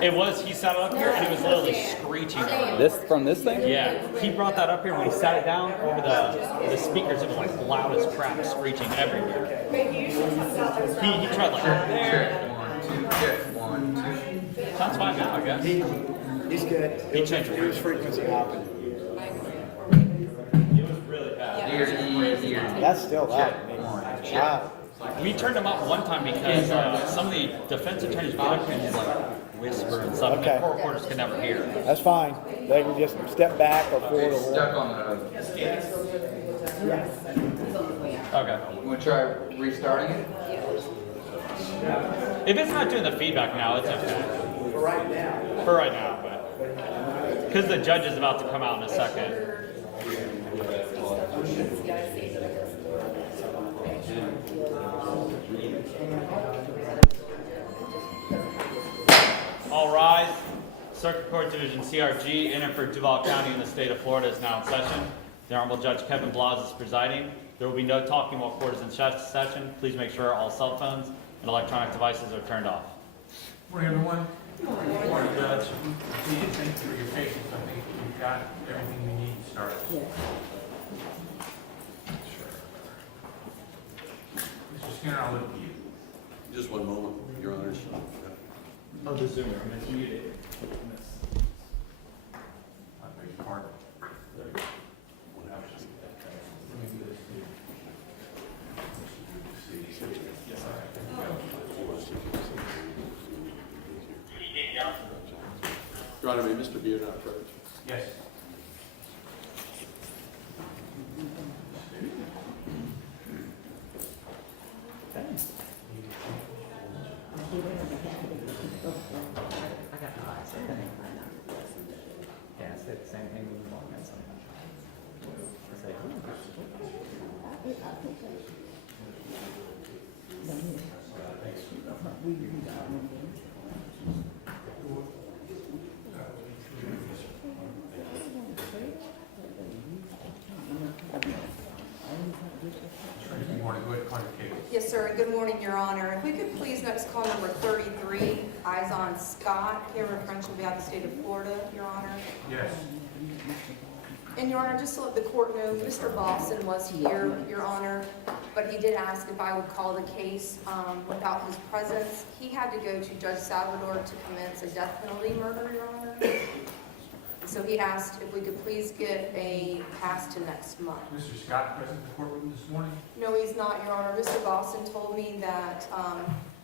It was, he sat it up here and it was literally screeching. This from this thing? Yeah, he brought that up here when he sat it down over the speakers. It was like loud as crap, screeching everywhere. He tried like there. Check 1, 2. Sounds fine now, I guess. He's good. He changed It was frequency hopping. It was really bad. Here. That's still loud. Wow. We turned him up one time because some of the defense attorneys got up here and just like whisper and stuff, Okay. and the court reporters could never hear. That's fine. They can just step back or forward It's or stuck on the. Okay. You want to try restarting it? If it's not doing the feedback now, it's okay. For right now, but because the judge is about to come out in a second. All rise. Circuit Court Division CRG in and for Duval County in the state of Florida is now in session. The Honorable Judge Kevin Blas is presiding. There will be no talking while court is in session. Please make sure all cell phones and electronic devices are turned off. Morning, everyone. Morning, Judge. Thank you for your patience. I think we've got everything we need to start. Mr. Skinner, I'll look to you. Just one moment, Your Honors. Oh, the Zoomer. It's muted. I beg your pardon. Let me do this too. Yes, all right. There we go. Your Honor, may Mr. Beard not approach? Yes. Yeah, I said the same thing when we walked in sometimes. I say, Good morning. Go ahead and call your case. Yes, sir. Good morning, Your Honor. If we could please next call number 33, eyes on Scott, Cameron French on behalf of the state of Florida, Your Honor. Yes. And Your Honor, just to let the court know, Mr. Boston was here, Your Honor, but he did ask if I would call the case without his presence. He had to go to Judge Salvador to commence a death penalty murder, Your Honor. So he asked if we could please get a pass to next month. Mr. Scott present in the courtroom this morning? No, he's not, Your Honor. Mr. Boston told me that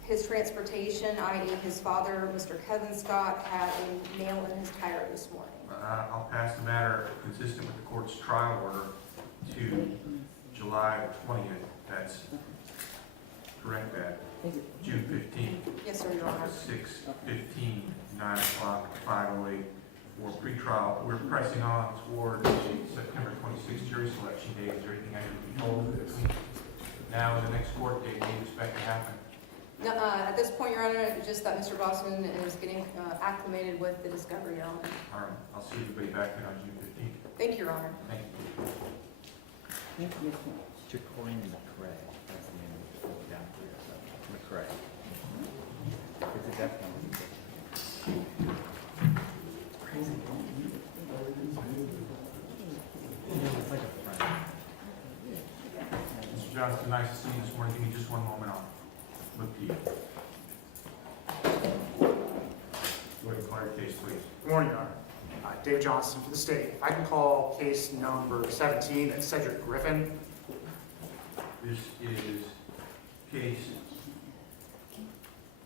his transportation, i.e. his father, Mr. Kevin Scott, had a nail in his tire this morning. I'll pass the matter consistent with the court's trial order to July 20th. That's correct, that June 15th. Yes, sir, Your Honor. 6:15, 9 o'clock, 5:08 for pretrial. We're pressing on toward September 26th jury selection date. Is there anything I need to be told between now and the next court date we expect to happen? No, at this point, Your Honor, just that Mr. Boston is getting acclimated with the discovery, Your Honor. All right, I'll see everybody back then on June 15th. Thank you, Your Honor. Thank you. Jacorin McCrae. That's the name of the full down here. So McCrae. It's a death penalty. It's like a friend. Mr. Johnson, nice to see you this morning. Give me just one moment. I'll look to you. Go ahead and call your case, please. Good morning, Your Honor. Dave Johnson for the state. If I can call case number 17, that's Cedric Griffin. This is case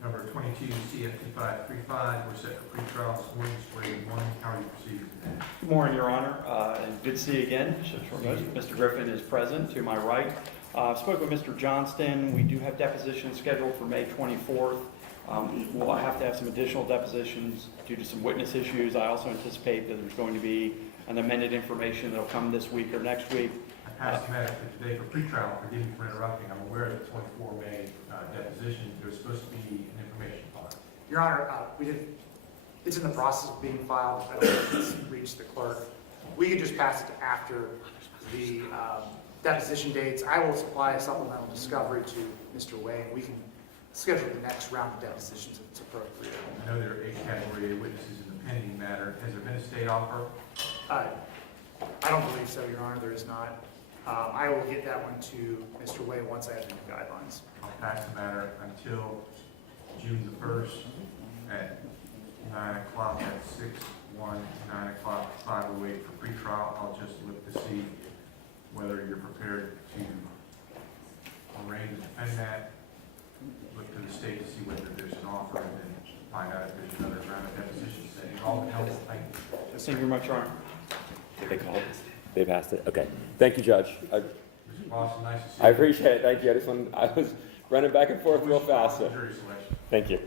number 22 CF2535. We're set for pretrial this morning. Grade 1. How are you proceeding today? Good morning, Your Honor, and good to see you again. Mr. Griffin is present to my right. I spoke with Mr. Johnston. We do have depositions scheduled for May 24th. We'll have to have some additional depositions due to some witness issues. I also anticipate that there's going to be an amended information that will come this week or next week. I passed the matter for today for pretrial. Forgive me for interrupting. I'm aware that the 24 May deposition, there's supposed to be an information file. Your Honor, it's in the process of being filed. I don't know if it's reached the clerk. We could just pass it to after the deposition dates. I will supply a supplemental discovery to Mr. Wayne. We can schedule the next round of depositions if it's appropriate. I know there are 8 category A witnesses in the pending matter. Has there been a state offer? I don't believe so, Your Honor, there is not. I will get that one to Mr. Way once I have the new guidelines. I'll pass the matter until June the 1st at 9 o'clock at 6/1, 9 o'clock, 5:08 for pretrial. I'll just look to see whether you're prepared to arrange and defend that. Look to the state to see whether there's an offer and then find out if there's another round of depositions. That all been helpful. Thank you. Thank you very much, Your Honor. Did they call it? They passed it? Okay. Thank you, Judge. Mr. Boston, nice to see you. I appreciate it. Thank you. I was running back and forth real fast. So. Jury selection. Thank you.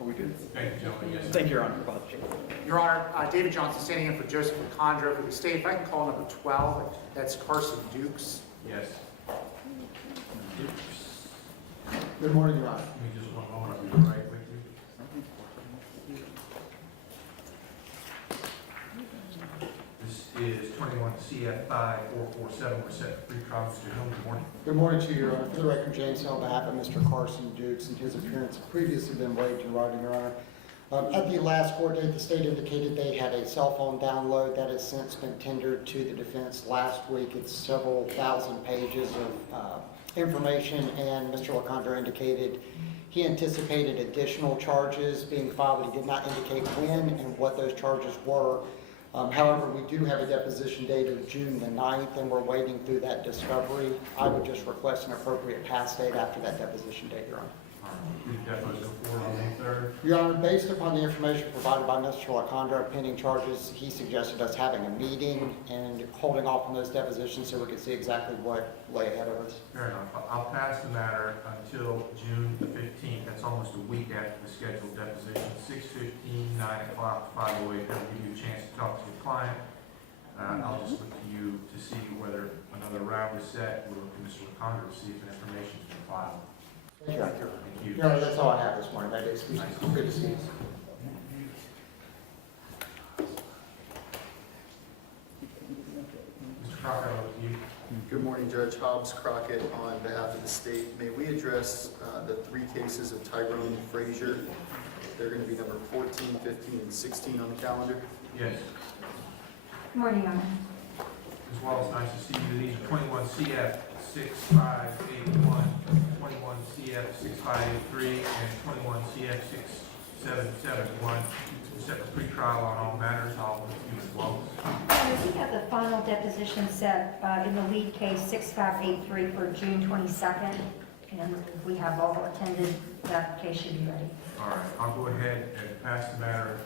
Are we good? Thank you, gentlemen. Yes, sir. Thank you, Your Honor. Your Honor, David Johnson standing in for Joseph McCondra for the state. If I can call number 12, that's Carson Dukes. Yes. Good morning, Your Honor. Give me just one moment. I'll be right with you. This is 21 CF 5447. We're set for pretrial. Mr. Hill, good morning. Good morning to you, Your Honor. For the record, James Hill, on behalf of Mr. Carson Dukes, and his appearance had previously been waived in writing, Your Honor. At the last court date, the state indicated they had a cell phone download that has since been tendered to the defense last week. It's several thousand pages of information, and Mr. LaCondra indicated he anticipated additional charges being filed, but he did not indicate when and what those charges were. However, we do have a deposition date of June the 9th, and we're waiting through that discovery. I would just request an appropriate pass date after that deposition date, Your Honor. All right. Depots go forward on May 3rd. Your Honor, based upon the information provided by Mr. LaCondra, pending charges, he suggested us having a meeting and holding off on those depositions so we could see exactly what lay ahead of us. Fair enough. I'll pass the matter until June the 15th. That's almost a week after the scheduled deposition. 6:15, 9 o'clock, 5:08. That'll give you a chance to talk to your client. I'll just look to you to see whether another round is set. We'll look to Mr. LaCondra to see if an information's been filed. Thank you. Thank you. Your Honor, that's all I have this morning. That is good to see you. Mr. Crockett, I'll look to you. Good morning, Judge Hobbs Crockett on behalf of the state. May we address the 3 cases of Tyrone and Frazier? They're going to be number 14, 15, and 16 on the calendar. Yes. Good morning, Your Honor. Ms. Wallace, nice to see you. These are 21 CF 6581, 21 CF 6583, and 21 CF 6771. Set for pretrial on all matters. I'll look to you, Ms. Wallace. We have the final deposition set in the lead case 6583 for June 22nd, and we have all attended. That case should be ready. All right, I'll go ahead and pass the matter.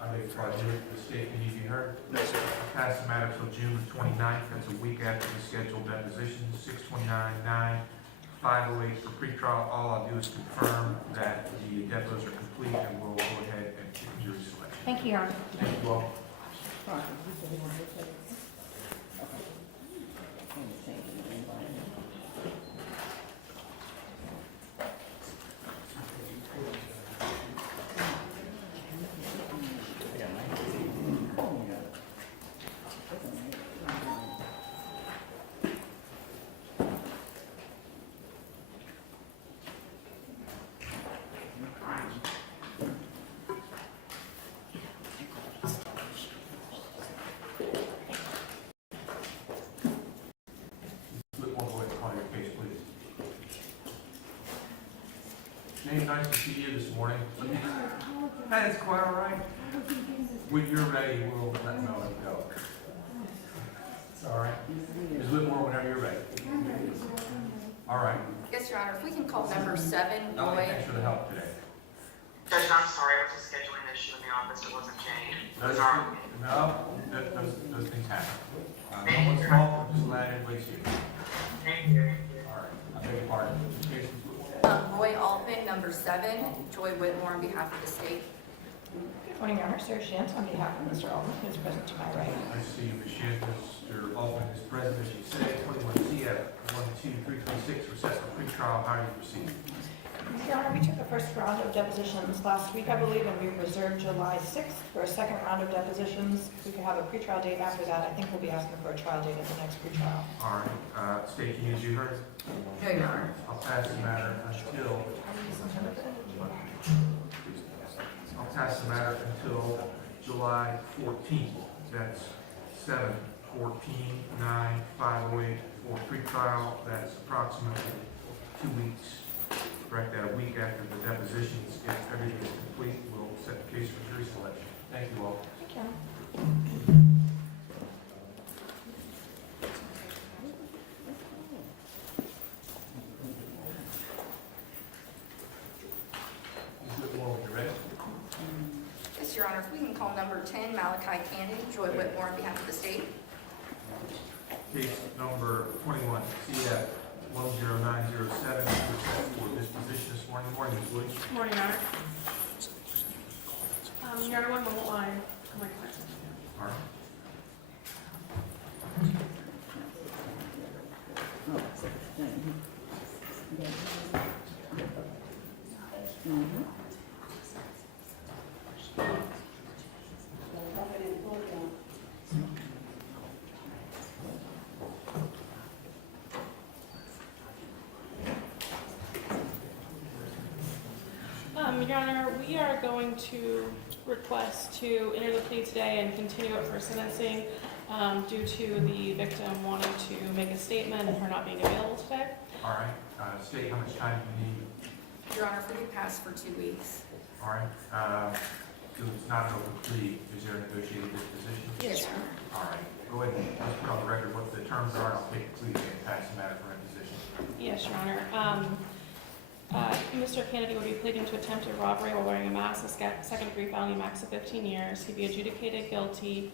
I beg your pardon, the state, can you be heard? No, sir. I'll pass the matter till June the 29th. That's a week after the scheduled deposition. 6:29, 9, 5:08 for pretrial. All I'll do is confirm that the depots are complete, and we'll go ahead and pick jury selection. Thank you, Your Honor. Thank you all. James, nice to see you this morning. That's quite all right. When you're ready, we'll let me know and go. It's all right. Ms. Whitmore, whenever you're ready. All right. Yes, Your Honor, if we can call number 7, No, Roy. thanks for the help today. Judge, I'm sorry, it was a scheduling issue in the office, it wasn't changed. Those, Sorry. those things happen. No one's fault, I'm just glad everybody's here. Thank you. All right, I beg your pardon. Jason? Roy Altman, number 7, Joy Whitmore on behalf of the state. Good morning, Your Honor. Sarah Shantz on behalf of Mr. Altman, who is present to my right. Nice to see you, Ms. Shannon. Mr. Altman is present, as you say. 21 CF 12336 for set for pretrial. How do you proceed? Your Honor, we took the first round of depositions last week, I believe, and we reserved July 6th for a second round of depositions. We could have a pretrial date after that. I think we'll be asking for a trial date at the next pretrial. All right, State, can you do hers? No, Your Honor. I'll pass the matter until, July 14th. That's 7/14/9/508 for pretrial. That's approximately 2 weeks. Correct that, a week after the depositions. If everything is complete, we'll set the case for jury selection. Thank you all. Thank you. Yes, Your Honor, if we can call number 10, Malachi Cannon, Joy Whitmore on behalf of the state. Case number 21, CF 10907, for disposition this morning. Good morning, Ms. Woods. Good morning, Your Honor. Your Honor, 1 moment while I'm recording. All right. Your Honor, we are going to request to enter the plea today and continue it for sentencing due to the victim wanting to make a statement and her not being available today. All right. State, how much time do you need? Your Honor, if we could pass for 2 weeks. All right. Because it's not an open plea, is there a negotiated disposition? Yes, Your Honor. All right. Go ahead and let's put on the record what the terms are. I'll take the plea and pass the matter for imposition. Yes, Your Honor. Mr. Kennedy will be pleading to attempted robbery while wearing a mask, a second-degree felony, max of 15 years. He'd be adjudicated guilty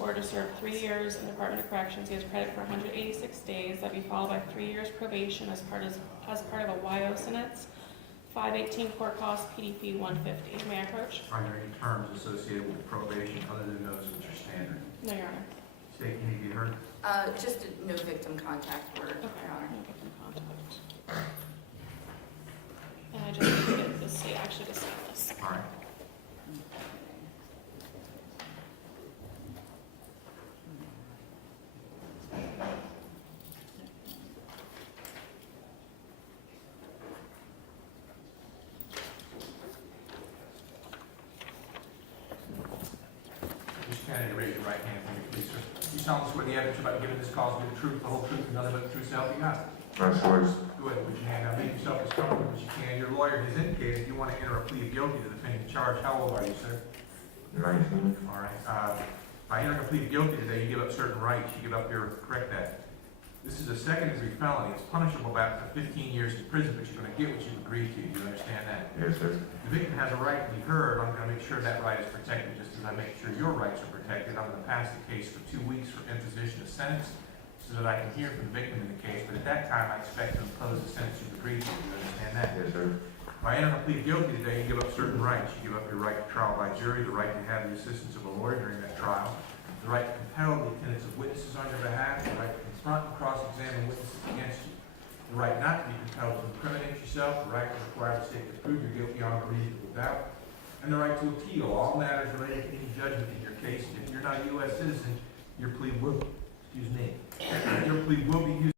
or to serve 3 years in the Department of Corrections. He has credit for 186 days. That'd be followed by 3 years probation as part of a YO sentence. 518 court costs, PDP 150. May I approach? Are there any terms associated with probation other than those which are standard? No, Your Honor. State, can you be heard? Just a no victim contact order, Okay. Your Honor. No victim contact. And I just need to get the state actually to sign this. All right. Mr. Kennedy, raise your right hand for me, please, sir. You solemnly swear the evidence you're about to give in this cause will be the truth, the whole truth, and nothing but the truth, so help you God. My choice. Go ahead, put your hand down. Make yourself as comfortable as you can. Your lawyer has indicated you want to enter a plea of guilty to the pending charge. How old are you, sir? 19. All right. By entering a plea of guilty today, you give up certain rights. You give up your, correct that. This is a second-degree felony. It's punishable by up to 15 years in prison, but you're going to get what you've agreed to. You understand that? Yes, sir. The victim has a right to be heard. I'm going to make sure that right is protected, just as I make sure your rights are protected. I'm going to pass the case for 2 weeks for imposition of sentence, so that I can hear from the victim in the case, but at that time, I expect to impose the sentence you've agreed to. You understand that? Yes, sir. By entering a plea of guilty today, you give up certain rights. You give up your right to trial by jury, the right to have the assistance of a lawyer during that trial, the right to compel the attendance of witnesses on your behalf, the right to confront and cross-examine witnesses against you, the right not to be compelled to incriminate yourself, the right to require the state to prove your guilt beyond a reasonable doubt, and the right to appeal all matters related to any judgment in your case. If you're not a U.S. citizen, your plea will, your plea will be used.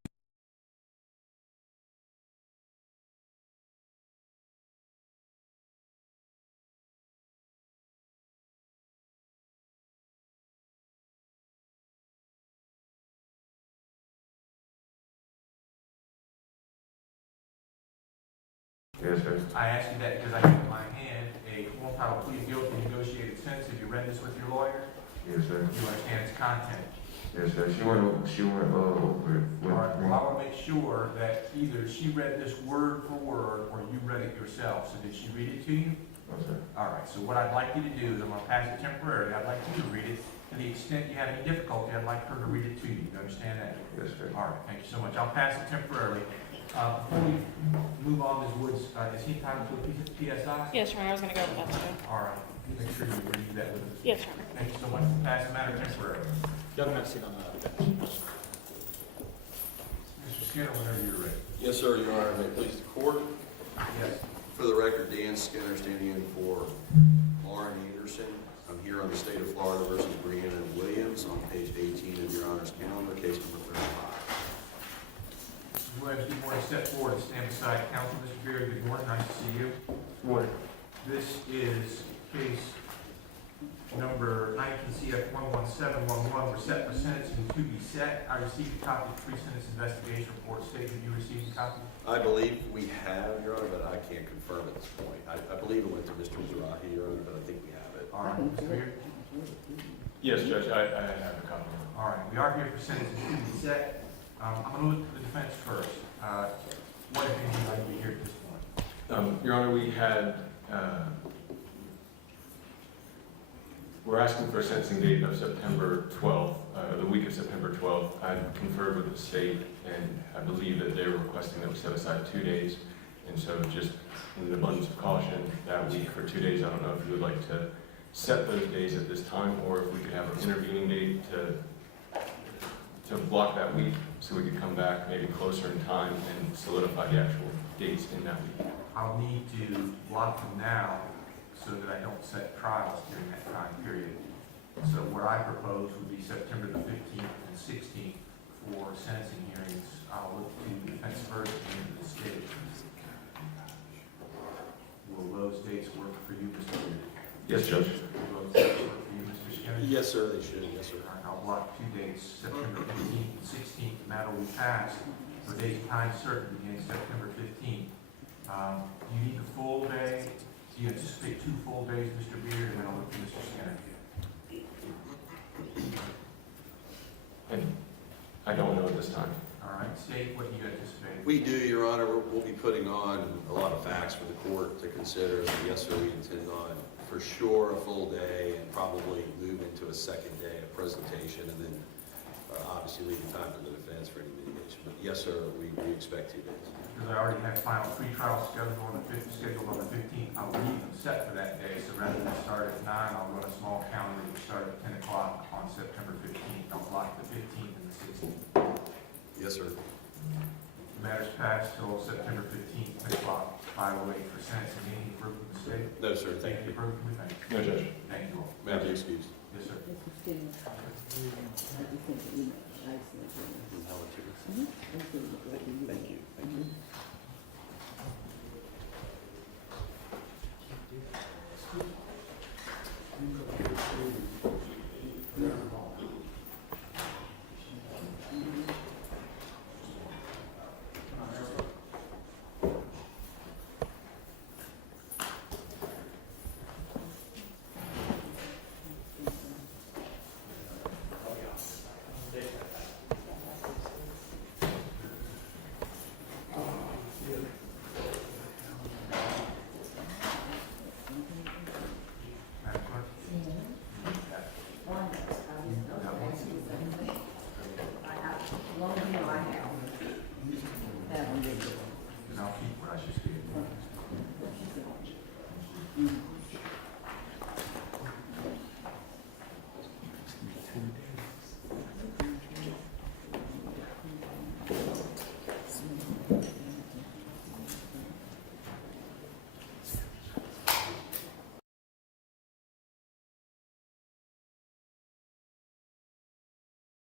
Yes, sir. I ask you that because I have in my hand a form titled plea of guilty negotiated sentence. Have you read this with your lawyer? Yes, sir. You understand its content? Yes, sir. She went over it with All right, well, me. I want to make sure that either she read this word for word or you read it yourself. So did she read it to you? No, sir. All right, so what I'd like you to do is I'm going to pass it temporarily. I'd like you to read it. To the extent you have any difficulty, I'd like her to read it to you. You understand that? Yes, sir. All right, thank you so much. I'll pass it temporarily. Before we move on, Ms. Woods, is he entitled to a PSI? Yes, Your Honor, I was going to go with that too. All right, make sure you review that with us. Yes, Your Honor. Thank you so much. Pass the matter temporarily. Gentlemen, seat on the bench. Mr. Skinner, whenever you're ready. Yes, sir, Your Honor. May it please the court. Yes. For the record, Dan Skinner standing in for Lauren Anderson. I'm here on the state of Florida versus Brianna Williams on page 18 of your Honor's calendar, case number 35. Mr. Williams, good morning. Step forward and stand beside counsel. Mr. Beard, good morning. Nice to see you. Good morning. This is case number 19 CF 11711, reset for sentencing to be set. I received a copy of the pre-sentence investigation report. State that you received a copy. I believe we have, Your Honor, but I can't confirm at this point. I believe it went to Mr. Mizrahi, Your Honor, but I think we have it. All right, Mr. Beard. Yes, Judge, I have a copy. All right, we are here for sentencing to be set. I'm going to look at the defense first. What if anything like to hear at this point? Your Honor, we had, we're asking for a sentencing date of September 12th, the week of September 12th. I conferred with the state, and I believe that they were requesting that we set aside 2 days. And so just in the abundance of caution, that week for 2 days, I don't know if you would like to set those days at this time, or if we could have an intervening date to block that week, so we could come back maybe closer in time and solidify the actual dates in that week. I'll need to block them now so that I don't set trials during that time period. So what I propose would be September the 15th and 16th for sentencing hearings. I'll look to defense first and the state. Will those dates work for you, Mr. Beard? Yes, Judge. Will those dates work for you, Mr. Skinner? Yes, sir, they should. Yes, sir. All right, I'll block 2 dates, September 15th and 16th, and that'll be passed for date and time certain beginning September 15th. Do you need the full day? Do you anticipate 2 full days, Mr. Beard, and then I'll look to Mr. Skinner? And I don't know at this time. All right, state, what do you anticipate? We do, Your Honor. We'll be putting on a lot of facts for the court to consider. So yes, sir, we intend on for sure a full day and probably move into a second day of presentation, and then obviously leaving time for the defense for any mitigation. But yes, sir, we expect 2 days. Because I already have final pretrial scheduled on the 15th. I'll leave them set for that day, so rather than start at 9, I'll run a small calendar to start at 10 o'clock on September 15th. I'll block the 15th and the 16th. Yes, sir. The matter's passed till September 15th, 10 o'clock, 508 for sentencing. Anything further from the state? No, sir. Thank you. Approved, we thank you. No, Judge. Thank you all. May I be excused? Yes, sir. Thank you. Thank you. Madam Clerk? And I'll keep what I just gave you.